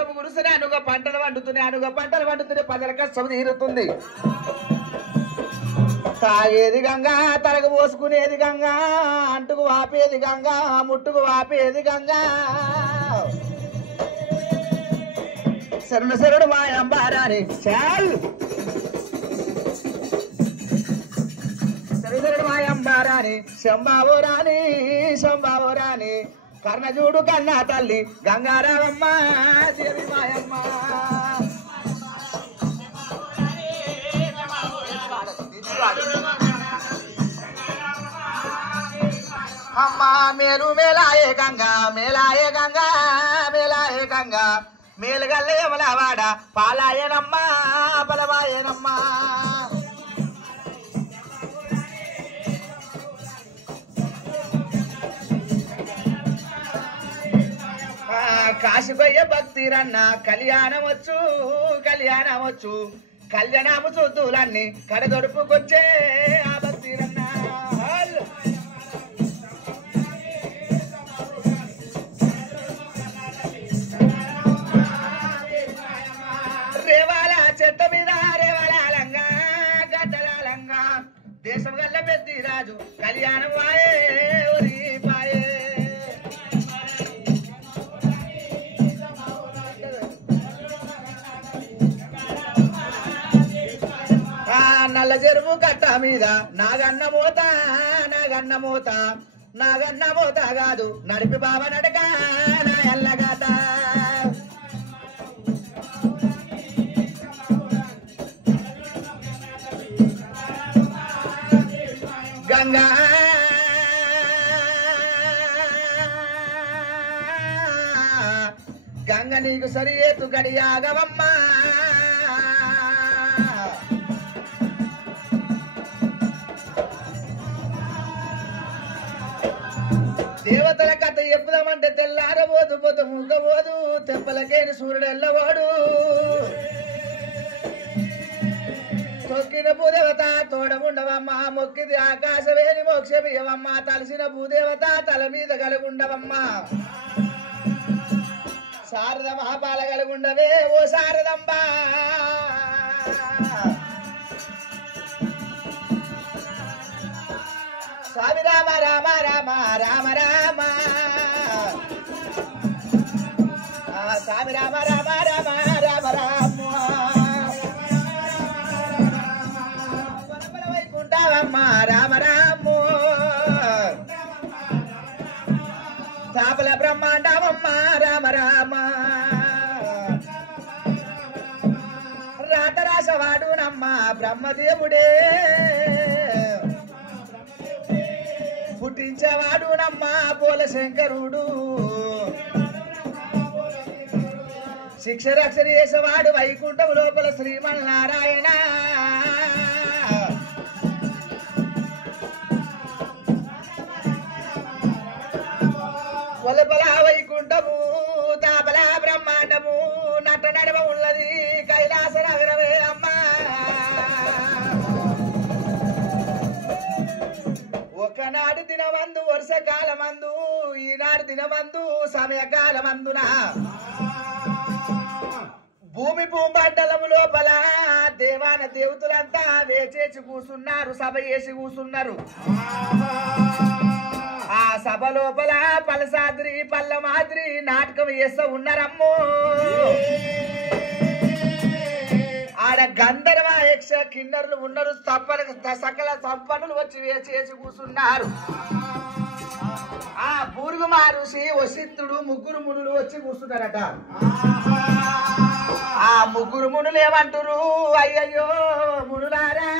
వర్షము కురుస్తూనే అనుగ పంటలు వండుతున్నాయి ప్రజల కష్టం తీరుతుంది తాగేది గంగా తలకు పోసుకునేది గంగా అంటుకు వాపేది గంగా ముట్టుకు వాపేది గంగా శరుడు మా అంబారాని చాల్ శరుడు మా అంబారాని శంబావో రాని కర్ణజూడు కన్నా తల్లి గంగారావమ్మ దేవి మాయమ్మ అమ్మ మేలు మేలాయే గంగా మేలుగల్ల యమలవాడ పాలాయనమ్మ బలవాయనమ్మ కాశీకొయ్య భక్తిరన్న కళ్యాణమొచ్చు కళ్యాణము చూద్దులన్నీ కడదొడుపుకొచ్చే ఆ భక్తిరన్న రేవాల చెట్ట మీద రేవాలంగా గడ్డలాలంగా దేశం గల్ల పెద్ది రాజు కళ్యాణం వాయే పాయే నల్ల చెరువు కట్ట మీద నాగన్న మోత కాదు నడిపి బాబా నడక నా ఎల్లగాత గంగా నీకు సరియేతు గడియాగవమ్మా దేవతల కథ చెప్పుదామంటే తెల్లారబోదు పోతు ముగ్గబోదు తెప్పలకేని సూర్యుడు ఎల్లవాడు తొక్కిన భూదేవత తోడముండవమ్మ మొక్కిది ఆకాశవేణి మోక్షమియవమ్మ తలసిన భూదేవత తల మీద కలుగుండవమ్మ శారద మహాపాల కలుగుండవే ఓ శారదంబ స్వామి రామ రామ రామ రామ రామ స్వామి రామ రామ రామ రామ రామ వైకుంఠావమ్మ రామ రామ తాపల బ్రహ్మాండవమ్మ రామ రామ రాతరాసవాడునమ్మ బ్రహ్మదేవుడే పుట్టించేవాడునమ్మ పోల శంకరుడు శిక్ష రక్షణ చేసేవాడు వైకుంఠం లోపల శ్రీమన్నారాయణ కొలపల వైకుంఠము తాపల బ్రహ్మాండము నట నడవ ఉన్నది కైలాస నగరమే అమ్మా ఒకనాడు దినమందు వర్షకాలమందు ఈనాడు దినమందు సమయకాలమందున భూమి భూమండలము లోపల దేవాన దేవతలంతా వేచేసి కూసున్నారు సభ చేసి కూసున్నారు ఆ సభ లోపల పలసాద్రి పల్ల మాదిరి నాటకం చేస్తూ ఉన్నారమ్మో ఆడ గంధర్వ యక్ష కిన్నరులు ఉన్నారు సకల సంపన్నులు వచ్చి వేసి కూర్చున్నారు ఆ బూరుగు మారుసి వసిత్తుడు ముగ్గురు మునులు వచ్చి కూర్చున్నారట ఆ ముగ్గురు మునులు ఏమంటారు అయ్యయ్యో మునులారా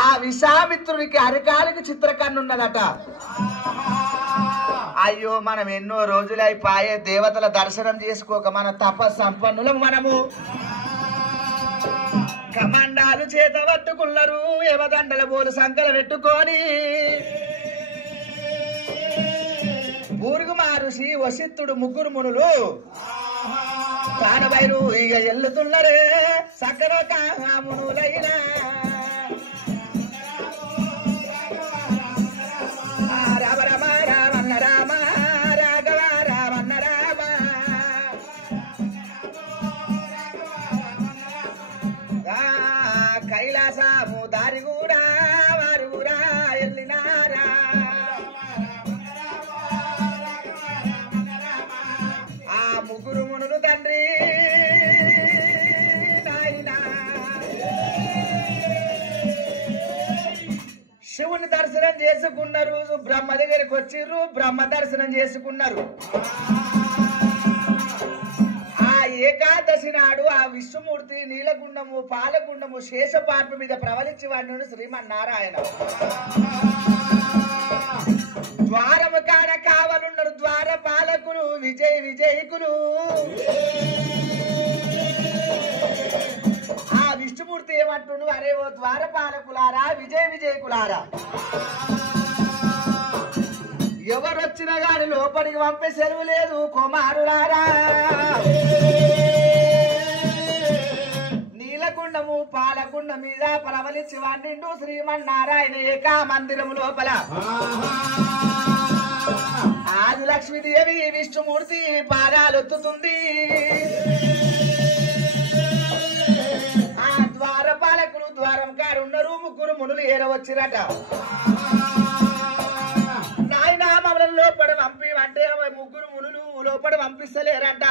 ఆ విశ్వామిత్రునికి అరకాలికి చిత్రకన్ను ఉన్నదట అయ్యో మనం ఎన్నో రోజులైపాయే దేవతల దర్శనం చేసుకోక మన తప సంపన్నులం మనము కమండాలు చేత పట్టుకున్నారు యమదండల బోలు సంకల పెట్టుకొని బూరుగు మారుసి వసిత్తుడు ముగ్గురు మునులు ప్రాణబైరు ఇక ఎల్లుతున్నరే సకల మునులైనా రామ రామ రామ రామ రాఘవ కైలాసము దారి కూడా వారు కూడా వెళ్ళినారా ఆ ముగ్గురు మునులు తండ్రి నాయనా శివుని దర్శనం చేసుకున్నారు బ్రహ్మ దగ్గరికి వచ్చిర్రు బ్రహ్మ దర్శనం చేసుకున్నారు ఏకాదశి నాడు ఆ విష్ణుమూర్తి నీలగుండము పాలగుండము శేషపార్పు మీద ప్రవలించి వాడిని శ్రీమన్నారాయణ ద్వారము కాడ కావలున్నారు ద్వార పాలకులు విజయకులు ఆ విష్ణుమూర్తి ఏమంటుడు అరే ఓ ద్వార పాలకులారా విజయకులారా ఎవరొచ్చినా గాని లోపలికి పంపే సెలవు లేదు కుమారులారా నీలగుండము పాలగుండ మీద ప్రవలించి వండిండు శ్రీమన్నారాయణ ఏకా మందిరము లోపల ఆదిలక్ష్మీదేవి విష్ణుమూర్తి పాదాలొత్తుతుంది ఆ ద్వారపాలకులు ద్వారం కాడు ఉన్నారు ముగ్గురు మునులు ఏరవచ్చిరట లోపల పంపి అంటే ముగ్గురు మునులు లోపల పంపిస్తలేరంట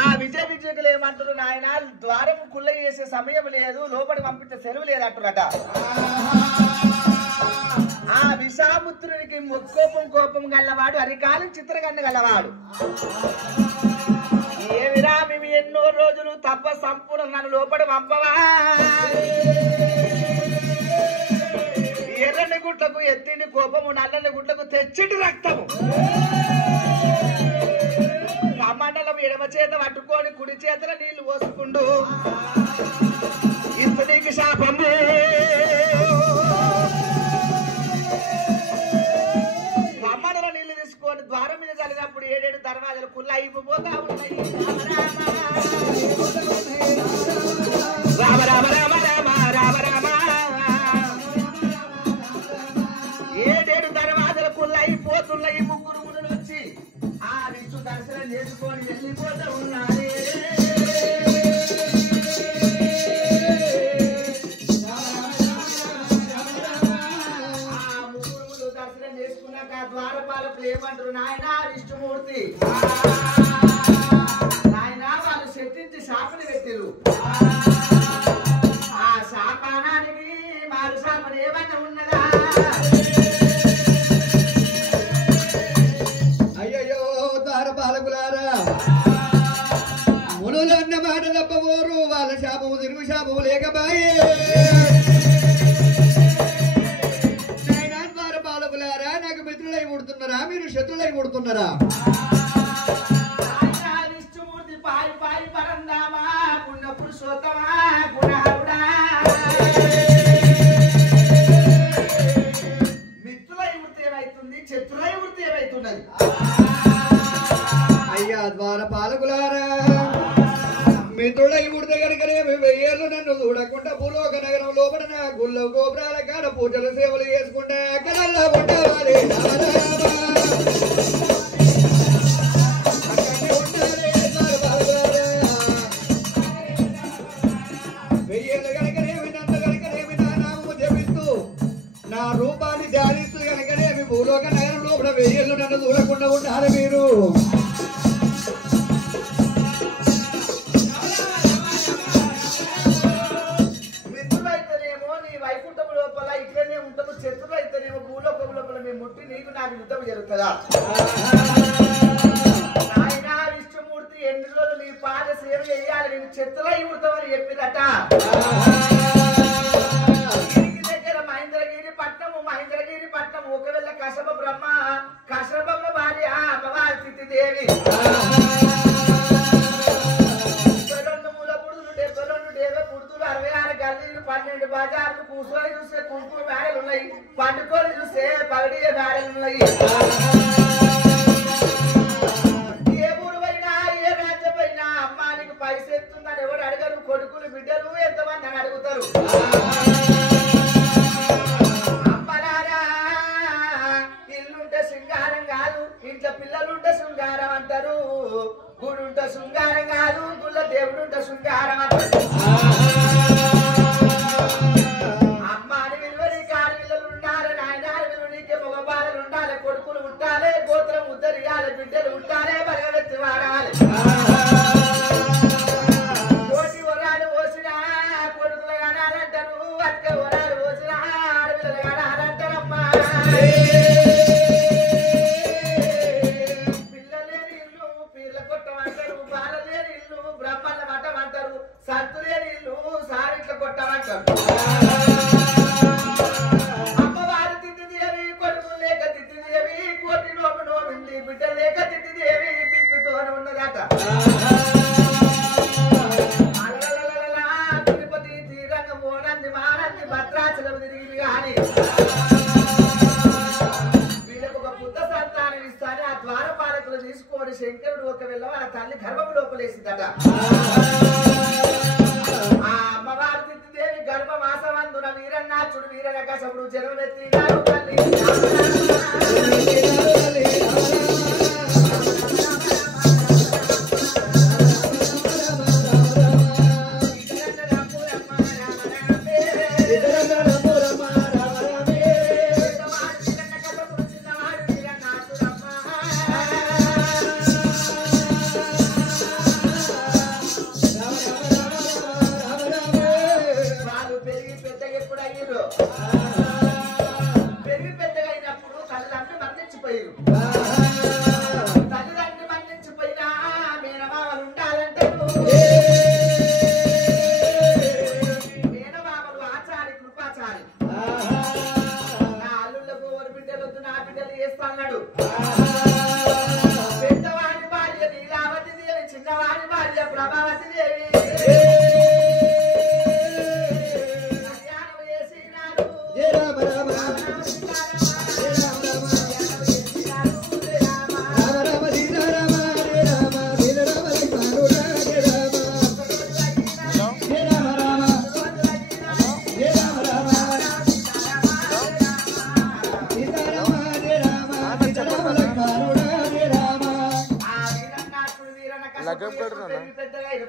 ఆ విజయకులు ఏమంటారు నాయన ద్వారం కుల్ల చేసే సమయం లేదు లోపల పంపించే సెలవు లేదంటారట ఆ విషాముత్రునికి కోపం గల్లవాడు అరికాలం చిత్రగన్న గల్లవాడు ఏమిరా మేము ఎన్నో రోజులు తప్ప సంపూర్ణ నన్ను లోపల పంపవా ఎర్రని గుట్లకు ఎత్తిని కోపము నల్లని గుట్లకు తెచ్చిటి రక్తము కమండలం ఎడమ చేత పట్టుకొని కుడి చేతల నీళ్లు పోసుకుంటూ ఇంతనికి శాపము కమండల నీళ్లు తీసుకొని ద్వారం మీద చల్లినప్పుడు 7 దర్వాజలు కుల్ల అయిపోతా ఉన్నాయి రామ రామ రామ రామ రామ రామ 7 దర్వాజలు కుల్ల అయిపోతున్నాయి ముగ్గురు మునులు వచ్చి ఆ విష్ణు దర్శనం చేసుకొని వెళ్ళిపోతూ ఉన్నారు ద్వారపాలకులు ఏమంటారు నాయన విష్ణుమూర్తి నాయన వాళ్ళు శక్తించి శాపని పెట్టిరు ఆ శాపానానికి మారు శాపన ఏమన్నా ఉన్నదా అయ్యయ్యో ద్వారపాలకులారా మునులు అన్న మాట తప్పబోరు వాళ్ళ శాపము తిరుగు శాపము లేకబాయే మీరు శత్రులై కొడుతున్నారా విష్ణుమూర్తి పాయి పాయి పరందామా పుణ్య పురుషోత్తమా పునహరుడా మిత్రులై వృత్తి ఏమైతుంది శత్రులై వృత్తి ఏమైతున్నది అయ్యా ద్వారపాలకులారా మిత్రులై వృత్తి కనుకనే 1000 ఏళ్ళు నన్ను చూడకుండా భూలోక నగరం లోపల నా గుళ్ళ గోపురాల కాడ పూజలు సేవలు చేసుకుంటే అక్కడల్లా ఉండవాలి నా రూపాన్ని ధ్యానిస్తూ కనుకనేమి భూలోక నగరం లోపల 1000 ఏళ్ళు నన్ను చూడకుండా ఉండాలి మీరు మిత్రులైతేనేమో నీ వైకుంఠం లోపల ఇక్కడనే ఉంటాము శత్రులు అయితేనేమో భూలోకం లోపల మేము ముట్టి నీకు నాకు యుద్ధం జరుగుతుందా ఆయన విష్ణుమూర్తి ఎన్ని రోజులు నీ పాద సేవ చేయాలి నేను శత్రులై ఉంటామని చెప్పినట మహేంద్రగిరి పట్నం ఒకవేళ కశ్యప భార్య అమ్మవారి తిథిదేవి 72 మూల పుడుతులు 72 డేవ పుడుతులు 66 గల్లీలు 12 బజార్లు కూర్చొని చూస్తే కుంకుమ మేడలు ఉన్నాయి పండుకొని చూస్తే పగడియ మేడలు ఉన్నాయి ఏ ఊరు పోయినా ఏ రాజ్యం పోయినా అమ్మానికి పైసలు ఎత్తుందని ఎవరు అడగరు కొడుకులు బిడ్డలు ఎంతమంది అని అడుగుతారు శృంగారం కాదు ఇంట్లో పిల్లలుంటే శృంగారం అంటారు గుడుంటే శృంగారం కాదు గుళ్ళ దేవుడుంటే శృంగారం అంటారు ద్వారపాలకులు తీసుకొని శంకరుడు ఒకవేళ వాళ్ళ తల్లి గర్భం లోపలేసిందట. ఆ అమ్మవారి తిథిదేవి గర్భమాసమందున వీరన్నాచుడు వీరనకసపుడు జన్మమెత్తినాడు తల్లి. తల్లిదండ్రులు మరణించిపోయినా మేనమామలు ఉండాలంటే మేనమామలు ఆచారి కృపాచారి. నా అల్లుళ్ళకు ఓరి బిడ్డలు వద్దు, నా బిడ్డలు చేస్తాడు. పెద్దవాడి భార్య నీలావతి దేవి, చిన్నవాడి భార్య ప్రభావతి దేవి కళ్యాణం చేసినారు.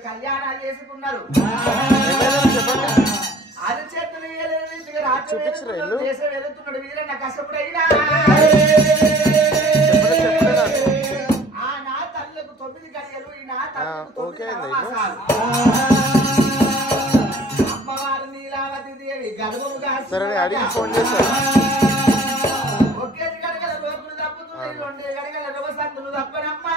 కళ్యాణాలు చేసుకున్నారు. అది చేతులు దేశం వెళుతున్నాడు వీరన్న కష్టపడైనా ఆ నా తల్లులకు 9 గడియలు, ఈ నా తల్లులకు 9 అమ్మవారు నీలావతి దేవి గర్భముగా ఒకేది గడగల రోగులు తప్పుతున్నాయి, 2 గడగల రోగసంతులు తప్పనమ్మా.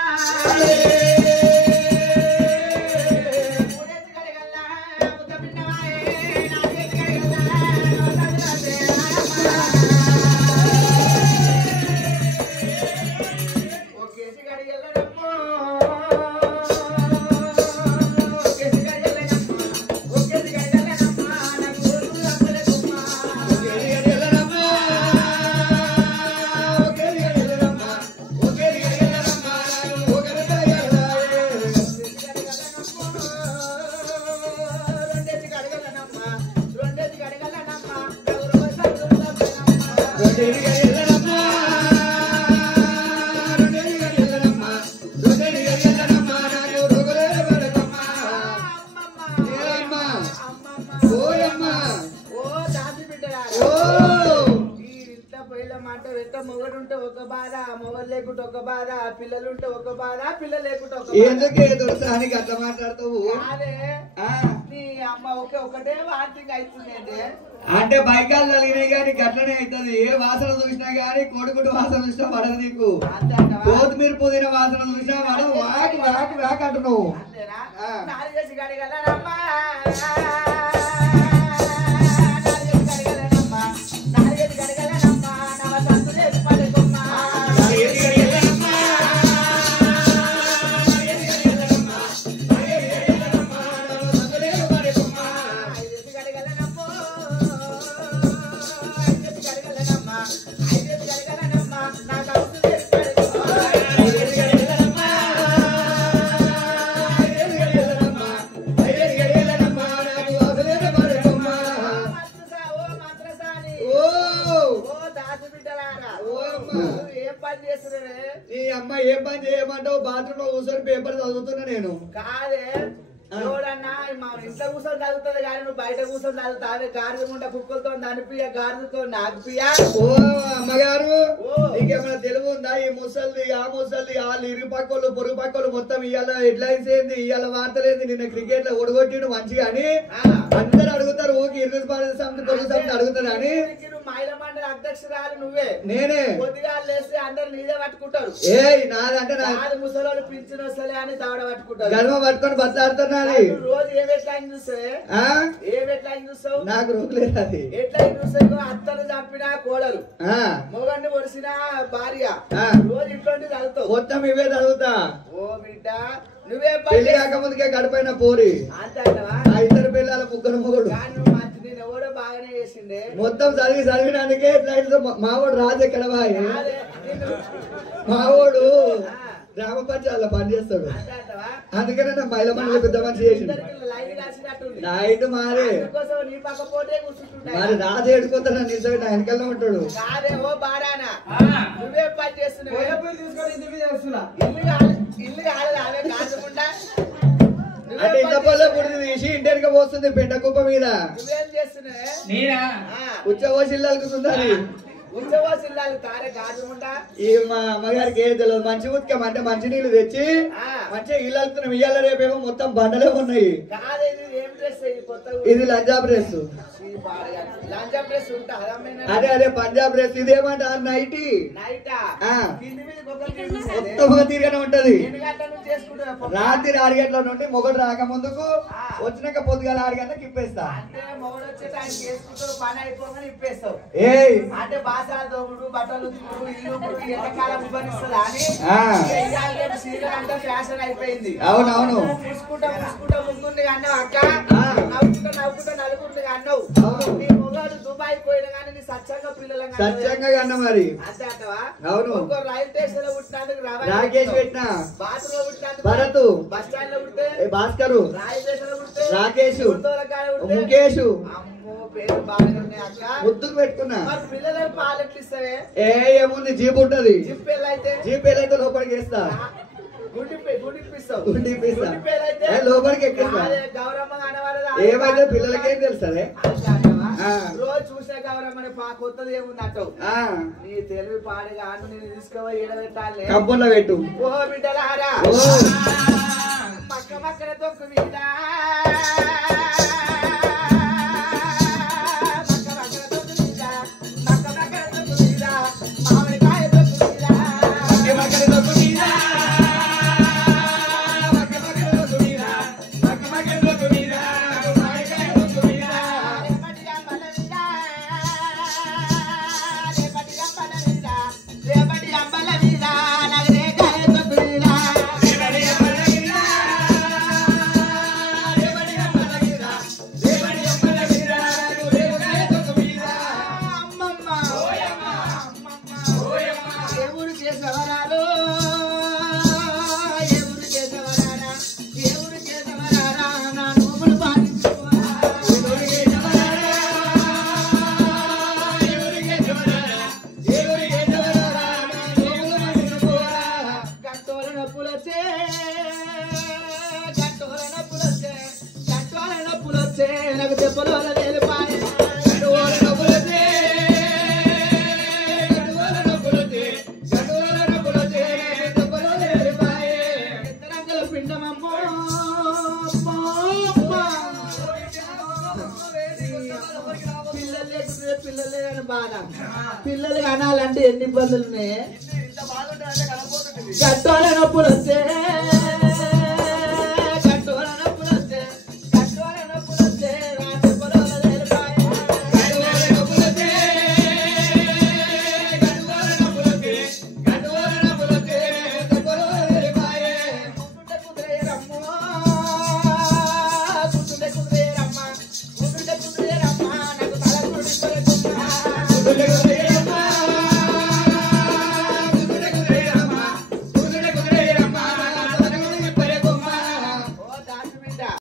మొగడుంటే ఒక బాధ, మొగలు లేకుంటే ఒక బాధ, పిల్లలుంటే ఒక బాధ, పిల్లలు లేకుంటే ఒక బాధ. ఎందుకే దొరసానికి అట్లా మాట్లాడతావు? అదే నీ అమ్మ ఒకటే వాంతింగ్ అవుతుంది అంటే బైకాలు కలిగినాయి కానీ గట్లనే అవుతుంది. ఏ వాసన చూసినా గానీ కోడిగుడ్డు వాసన చూసినా పడదు నీకు. కొత్తిమీర పుదీన వాసన చూసినా పడదు. వాకి వాకి వాకి అంటున్నావు. అంతేనా? నాలుగేసి గడిగలనమ్మా, నాలుగేసి గడిగలనమ్మా, నవ సంతులేసి పడుకోమ్మా. నీ అమ్మ ఏం పని చేయమంటావు? బాత్రూమ్ లో కూర్చొని పేపర్ చదువుతున్నా నేను. కాదే చూడన్నా మా ఇంట్లో కూర్చొని చదువుతుంది కానీ నువ్వు బయట కూర్చొని చదువుతావే. గాడిద ముండ కుక్కలతో నడిపియ, గాడిదతో నాగిపియా. ఓ అమ్మగారు, నీకేమైనా తెలుగు ఉందా? ఈ ముసల్ది ఆ ముసల్ది వాళ్ళు ఇరు పక్కలు పొరుగు పక్కలు మొత్తం ఇవాళ హెడ్లైన్స్ ఏంది, ఇవాళ వార్తలేంది, నిన్న క్రికెట్ లో ఒడగొట్టిడు మంచిగా అని అందరు అడుగుతారు. ఊకి 20 సంథింగ్ పొరుగు సంథింగ్ అడుగుతారు అని. మహిళా మండలి అధ్యక్షురాలు నువ్వే. నేనే. కొద్దిగా లేస్తే అందరు నీదే పట్టుకుంటారు. ఏ నాదంటే నాది ముసలోళ్ళు పింఛన్ వస్తలే అని దావడ పట్టుకుంటారు. గర్వం పట్టుకొని బతాడుతున్నా. రోజు ఏ ఎట్లయిన చూస్తావే? ఏ ఎట్లయిన చూస్తావు? నాకు రూపులేదు. అది ఎట్లయిన చూస్తావు? అత్తను చంపిన కోడలు, మొగండి పొడిసిన భార్య, రోజు ఇట్లాంటి చదువుతావు. మొత్తం ఇవే చదువుతా. ఓ బిడ్డ నువ్వేం పెళ్లి కాకముందుకే గడిపోయిన పోరి అంటావా? ఆ ఇద్దరు పిల్లల ముగ్గురు మొగుడు నేను ఎవడో బాగానే చేసిండే మొత్తం చదివినందుకే ఎట్లా మావాడు రాజు ఎక్కడ బాయ్ మావాడు గ్రామ పంచాయతీలో పనిచేస్తాడు అందుకనే నా బయల పనులు పెద్ద మనిషి చేసిండు నైట్ మారే మరి రాజు ఏడుకోతాడు నిజమే నా వెనకాలనే ఉంటాడు నువ్వే పని చేస్తున్నావు అంటే ఇంత పొలం పుడిది తీసి ఇంటికి పోస్తుంది పెంట కుప్ప మీద నువ్వేం చేస్తున్నావు ఉచ్చవోసిల్లాలకు సుందరి ఉచ్చవోసిల్లాలు తారే గాజుముండా ఈ మా అమ్మగారికి ఏం తెలియదు మంచి ఉత్కం అంటే మంచి నీళ్లు తెచ్చి మంచిగా ఇల్లు వెళ్తున్నాం ఇయ్యాల రేపేమో మొత్తం బండలే ఉన్నాయి ఇది లంజాబ్ డ్రెస్ అదే అదే పంజాబ్ డ్రెస్ ఇదేమంటారు నైటీ మొత్తం తీరుగానే ఉంటది రాత్రి 6 గంటల నుండి మొగడు రాక ముందుకు వచ్చినాక పొద్దుగాల 6 గంటలకు ఇప్పేస్తా ఏయ్ అంటే బాసాలు దోముడు బట్టలు ఇల్లు ఎంతకాలం ఉపరిస్తుందా అని సీరియల్ ఫ్యాషన్ అయిపోయింది. అవునవును పుసుకుంటా ముగ్గురిని అన్నావు అక్క నవ్వుకుంటా నలుగురిని అన్నావు నీ మొగాడు దుబాయ్ పోయిన కానీ నీ సత్యంగా పిల్లలు సత్యంగా అన్న మరి అంతే అంటవా? అవును రైలు స్టేషన్ లో పుట్టినందుకు రాకేష్ పెట్టిన బాత్రూమ్ లో పుట్టినందుకు భరత్ బస్ స్టాండ్ లో పుట్టే భాస్కరు రైలు స్టేషన్ లో పుట్టే రాకేష్ ముఖేష్ పేరు బాగానే ఉన్నాయి అక్క ముద్దుకు పెట్టుకున్నా పిల్లలకు పాలు ఎట్లు ఇస్తావే ఏముంది జీప్ ఉంటది జీప్ అయితే లోపలికి వేస్తా లోపలికి ఎక్కిస్తా ఏమైతే పిల్లలకేం తెలుసరే రోజు చూసే గౌరమ్మని కొత్తది ఏముందంటావు నీ తెలివి పాడుగా అను నేను తీసుకోవాలి ఏడబెట్టాలి కంపంలో పెట్టు ఓ బిడ్డలారా మక్కన తొక్కు మీద పిల్లలు అనాలంటే ఎన్ని ఇబ్బందులు ఉన్నాయి. గట్టాల నొప్పులు వస్తే